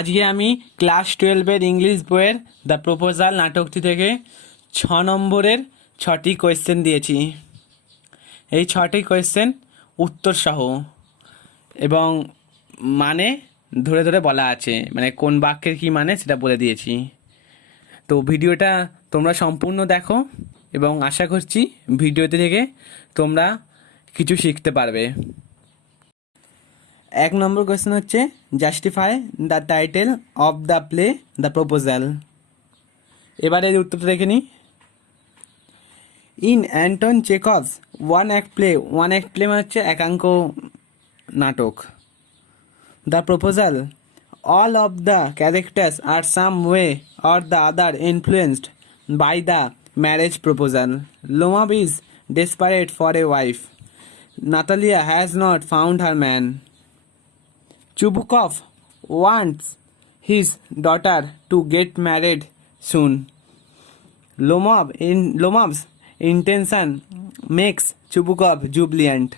আজকে আমি ক্লাস 12-এর ইংলিশ বইয়ের দ্য প্রপোজাল নাটকটি থেকে 6 নম্বরের 6টি কোয়েশ্চেন দিয়েছি। এই 6টি কোয়েশ্চেন উত্তর সহ এবং মানে ধরে ধরে বলা আছে, মানে কোন বাক্যের কী মানে সেটা বলে দিয়েছি। তো ভিডিওটা তোমরা সম্পূর্ণ দেখো এবং আশা করছি ভিডিওতে থেকে তোমরা কিছু শিখতে পারবে। 1 নম্বর কোয়েশ্চেন হচ্ছে justify the title of the play the proposal. এবারে এর উত্তরটা দেখে নিই। In Anton Chekhov's one act play মানে হচ্ছে একাঙ্ক নাটক। The proposal all of the characters are some way or the other influenced by the marriage proposal. Lomab is desperate for a wife. Natalia has not found her man. Chubukov wants his daughter to get married soon. Lomab's intention makes Chubukov jubilant.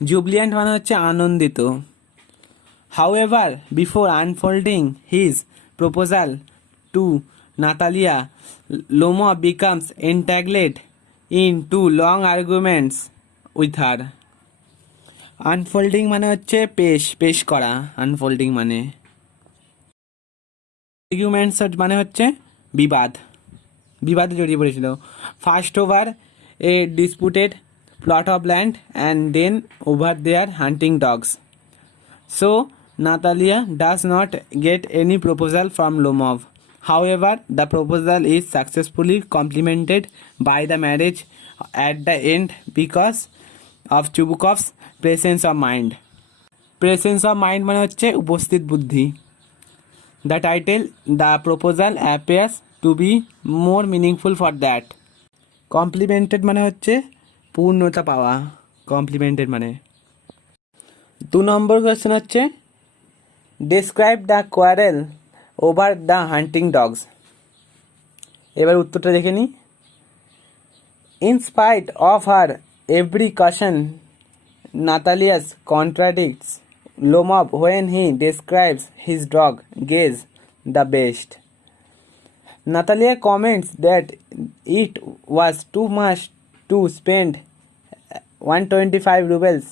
Jubilant মানে হচ্ছে আনন্দিত। However, before unfolding his proposal to Natalia, Lomab becomes entangled in two long arguments with her. Unfolding মানে হচ্ছে পেশ করা, unfolding মানে। Arguments মানে হচ্ছে বিবাদে জড়িয়ে পড়েছিল। First over a disputed plot of land and then over their hunting dogs. So Natalia does not get any proposal from Lomov. However, the proposal is successfully complemented by the marriage at the end because of Chubukov's presence of mind. Presence of mind মানে হচ্ছে উপস্থিত বুদ্ধি। The title, the proposal appears to be more meaningful for that. Complemented মানে হচ্ছে পূর্ণতা পাওয়া, complemented মানে। 2 নম্বর কোয়েশ্চেন হচ্ছে describe the quarrel over the hunting dogs. এবার উত্তরটা দেখে নিই। In spite of her every caution Natalya's contradicts Lomov when he describes his dog Guess the best. Natalya comments that it was too much to spend 125 rubles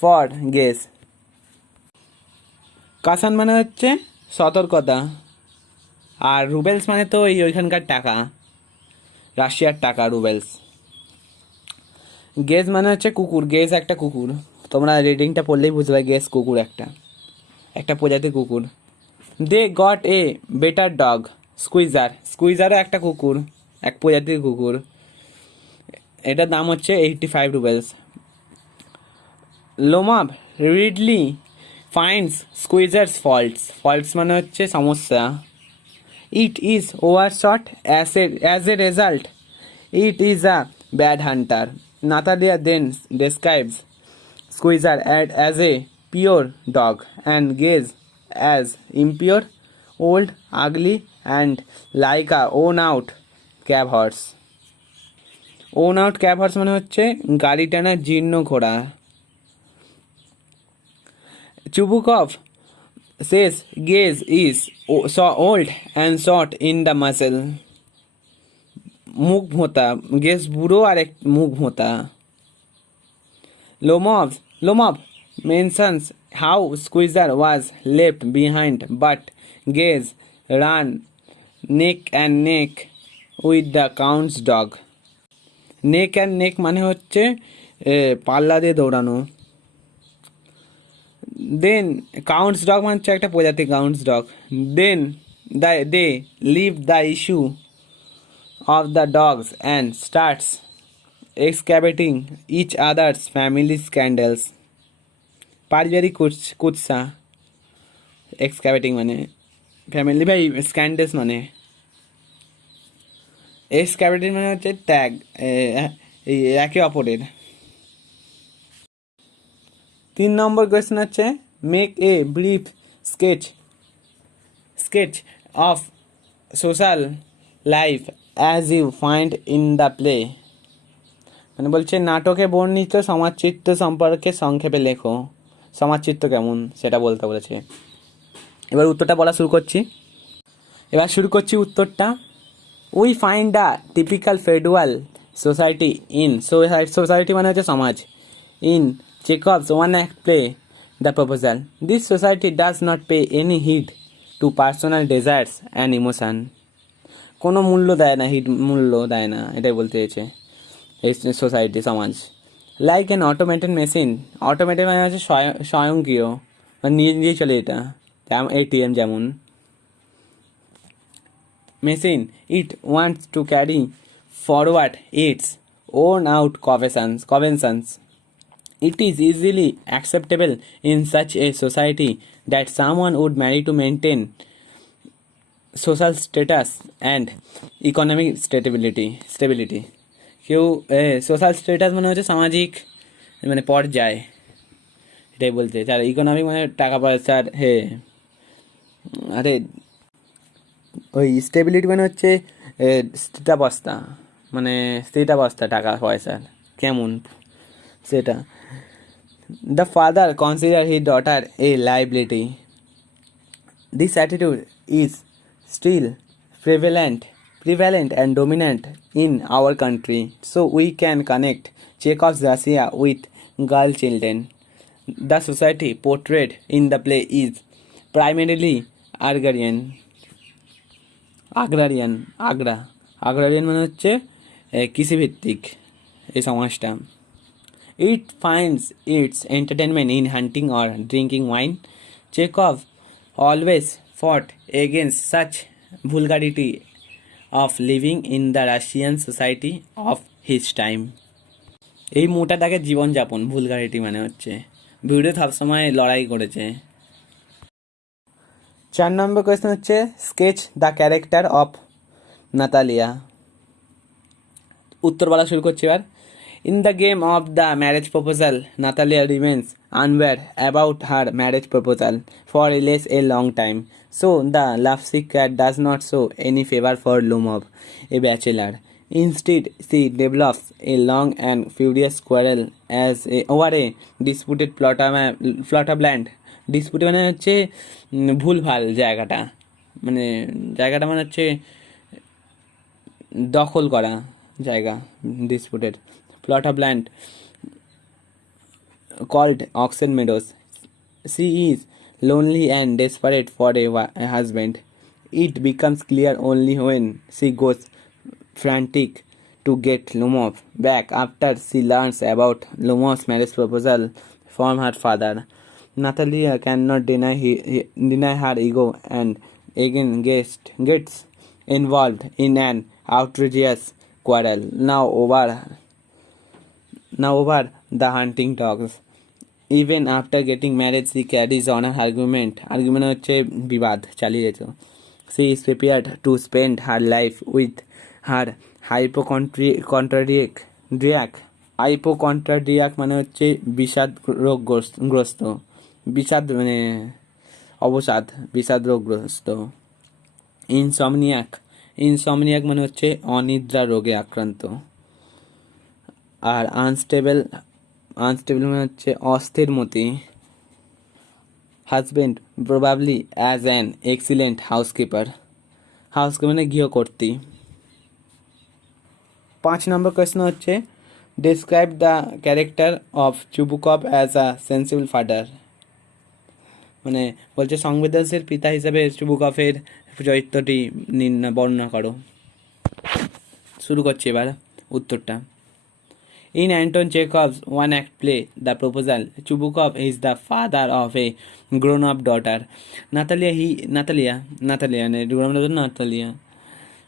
for Guess. Caution মানে হচ্ছে সতর্কতা, আর রুবেলস মানে তো ওইখানকার টাকা, রাশিয়ার টাকা রুবেলস। গেজ মানে হচ্ছে কুকুর, গেজ একটা কুকুর, তোমরা রিডিংটা পড়লেই বুঝতে পারবে, গেজ কুকুর একটা প্রজাতির কুকুর। They got a better dog স্কুইজারও একটা কুকুর, এক প্রজাতির কুকুর, এটার দাম হচ্ছে 85 rubles। Lomov readily finds Squeezer's faults মানে হচ্ছে সমস্যা। It is overshot as a result it is a bad hunter. Natalya then describes Squeezer as a pure dog and Guess as impure, old, ugly and like a worn out cab horse মানে হচ্ছে গাড়ি টানা জীর্ণ ঘোড়া। Chubukov says gaze is so old and short in the muscle. মুখ ভোঁতা, গেজ বুড়ো আর এক মুখ ভোঁতা। Lomov mentions how Squeezer was left behind but Gaze ran neck and neck with the count's dog. Neck and neck মানে হচ্ছে পাল্লা দিয়ে দৌড়ানো। দেন কাউন্টস ডগ মানে হচ্ছে একটা প্রজাতি counts dog. Then they leave the issue of the dogs and starts excavating each other's family scandals. পারিবারিক কুৎসা, এক্সক্যাভেটিং মানে ফ্যামিলি, ভাই স্ক্যান্ডেলস মানে এক্সক্যাভেটিং মানে হচ্ছে ট্যাগ, একে অপরের। 3 নম্বর কোয়েশ্চেন হচ্ছে make a brief sketch of social life as you find in the play. মানে বলছে নাটকে বর্ণিত সমাজচিত্র সম্পর্কে সংক্ষেপে লেখো। সমাজচিত্র কেমন সেটা বলতে বলেছে। এবার উত্তরটা বলা শুরু করছি। উত্তরটা। We find the typical feudal society in society মানে হচ্ছে সমাজ in Chekhov's one act play the proposal. This society does not pay any heed to personal desires and emotion. কোনো মূল্য দেয় না, এটাই বলতে চেয়েছে এই সোসাইটি, সমাজ। Like an automated machine, automated মানে হচ্ছে স্বয়ংক্রিয়, মানে নিজেই চলে এটা, এটিএম যেমন মেশিন, ইট wants to carry forward its own out conventions. It is easily acceptable in such a society that someone would marry to maintain social status and economic stability. কেউ social status মানে হচ্ছে সামাজিক মানে পর্যায়, এটাই বলতে। আর ইকোনমিক মানে টাকা পয়সার আরে ওই স্টেবিলিটি মানে হচ্ছে স্থিতাবস্থা টাকা পয়সার কেমন সেটা। The father consider his daughter A liability. This attitude is still prevalent and dominant in our country, so we can connect Chekhov's Russia with girl children. The society portrayed in the play is primarily agrarian মানে হচ্ছে কৃষিভিত্তিক এই সমাজটা। It finds its entertainment in hunting or drinking wine. Chekhov always fought against such vulgarity of living in the Russian society of his time. এই মোটাটাকে জীবনযাপন, ভুলগারিটি মানে হচ্ছে ভিডিও সবসময় লড়াই করেছে। 4 নম্বর কোয়েশ্চেন হচ্ছে sketch the character of Natalia. উত্তর বলা শুরু করছি এবার। In the game of the marriage proposal, Natalia remains unaware about her marriage proposal for a long time. So the lovesick does not show any favor for Lomov, a bachelor. Instead, she develops a long and furious quarrel over a disputed plot of land. Dispute মানে হচ্ছে ভুলভাল জায়গাটা মানে হচ্ছে দখল করা জায়গা, disputed plot of land called Oxen Meadows. She is lonely and desperate for a husband. It becomes clear only when she goes frantic to get Lomov back after she learns about Lomov's marriage proposal from her father. Natalia cannot deny her ego and again gets involved in an outrageous quarrel, now over the hunting dogs. Even after getting married, she carries on her argument হচ্ছে বিবাদ চালিয়ে যেত. She is prepared to spend her life with her hypochondriac মানে হচ্ছে বিষাদ রোগগ্রস্ত, বিষাদ রোগগ্রস্ত। ইনসমনিয়াক মানে হচ্ছে অনিদ্রা রোগে আক্রান্ত। আর আনস্টেবল মানে হচ্ছে অস্থিরমতি। Husband probably as an excellent housekeeper মানে গৃহকর্ত্রী। 5 নম্বর কোয়েশ্চন হচ্ছে describe the character of Chubukov as a sensible father. মানে বলছে সংবেদনশীল পিতা হিসেবে চুবুকভের চরিত্রটি বর্ণনা করো। শুরু করছি এবার উত্তরটা। In Anton Chekhov's one-act play, The Proposal, Chubukov is the father of a grown-up daughter, Natalia.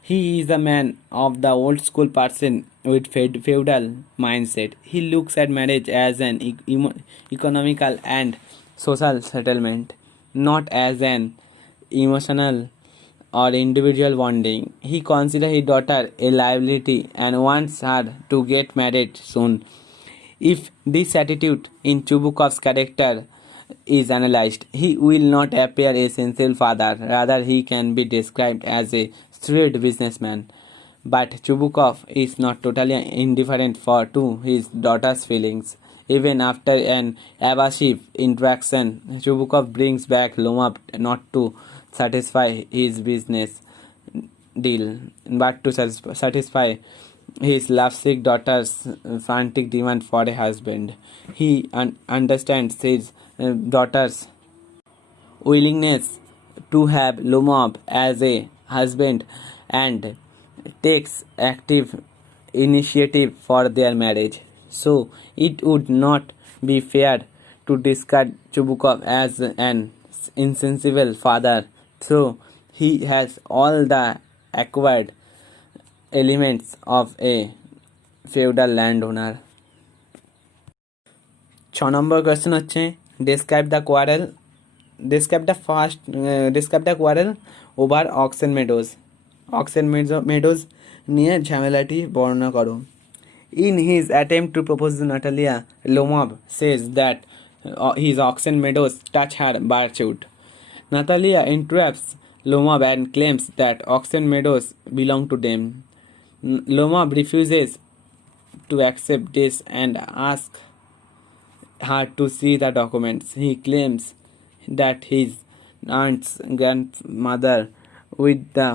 He is a man of the old-school person with feudal mindset. He looks at marriage as an economical and social settlement, not as an emotional or individual bonding. He considers his daughter a liability and wants her to get married soon. If this attitude in Chubukov's character is analyzed, he will not appear a sincere father. Rather, he can be described as a shrewd businessman. But Chubukov is not totally indifferent to his daughter's feelings. Even after an abusive interaction, Chubukov brings back Lomab not to satisfy his business deal, but to satisfy his lovesick daughter's frantic demand for a husband. He understands his daughter's willingness to have Lomab as a husband and takes active initiative for their marriage. So it would not be fair to discard Chubukov as an insensible father. So he has all the acquired elements of a feudal landowner. 6 number question হচ্ছে describe the quarrel over Oxen Meadows. Oxen Meadows নিয়ে ঝামেলাটি বর্ণনা করো. In his attempt to propose to Natalia, Lomab says that his Oxen Meadows touch her birthright. Natalia interrupts Lomab and claims that Oxen Meadows belong to them. Lomab refuses to accept this and asks her to see the documents. He claims that his aunt's grandmother with the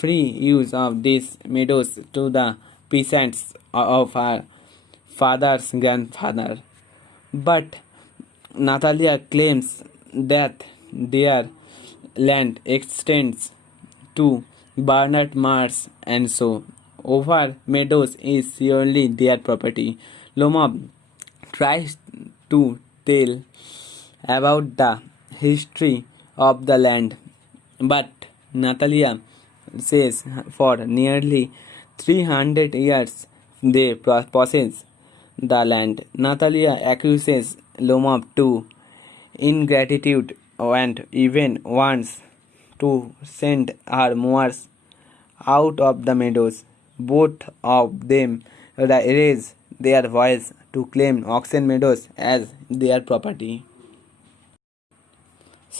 free use of these meadows to the peasants of her father's grandfather. But Natalia claims that their land extends to Barnard Marsh and so over meadows is surely their property. Lomab tries to tell about the history of the land, but Natalia says for nearly 300 years they possess the land. Natalia accuses Lomab to ingratitude and even wants to send her moors out of the meadows. Both of them raise their voice to claim Oxen Meadows as their property.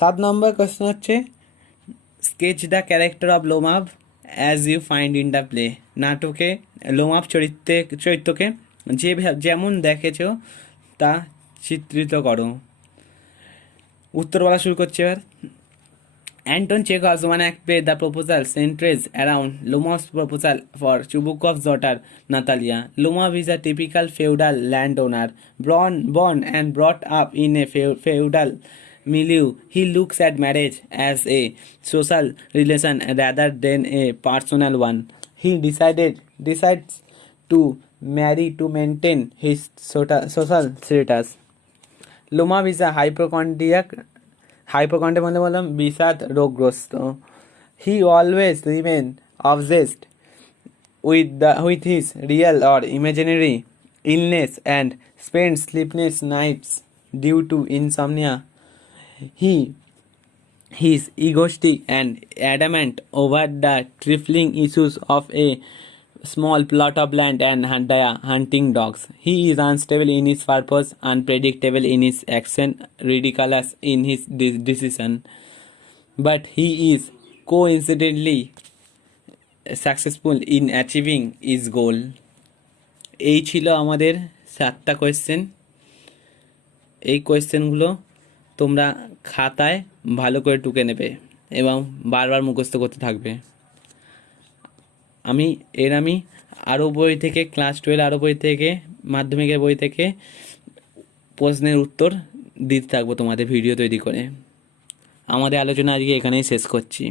7 নম্বর question হচ্ছে sketch the character of Lomov as you find in the play. নাটকে Lomov চরিত্রকে যেমন দেখেছ তা চিত্রিত করো. উত্তর বলা শুরু করছে এবার. Anton Chekhov's one act play The Proposal centers around Lomab's proposal for Chubukov's daughter Natalia. Lomab is a typical feudal landowner, born and brought up in a feudal milieu. He looks at marriage as a social relation rather than a personal one. He decides to marry to maintain his social status. Lomab is a hypochondriac বলে বললাম বিষাদ রোগগ্রস্ত. He always remains obsessed with his real or imaginary illness and spends sleepless nights due to insomnia. He is egoistic and adamant over the trifling issues of a small plot of land and hunting dogs. He is unstable in his purpose, unpredictable in his action, ridiculous in his decision. But he is coincidentally successful in achieving his goal. এই ছিল আমাদের 7টা কোয়েশ্চেন. এই কোয়েশ্চেনগুলো তোমরা খাতায় ভালো করে টুকে নেবে এবং বারবার মুখস্থ করতে থাকবে. আমি আরও বই থেকে ক্লাস 12 আরও বই থেকে মাধ্যমিকের বই থেকে প্রশ্নের উত্তর দিতে থাকবো তোমাদের ভিডিও তৈরি করে. আমাদের আলোচনা আজকে এখানেই শেষ করছি.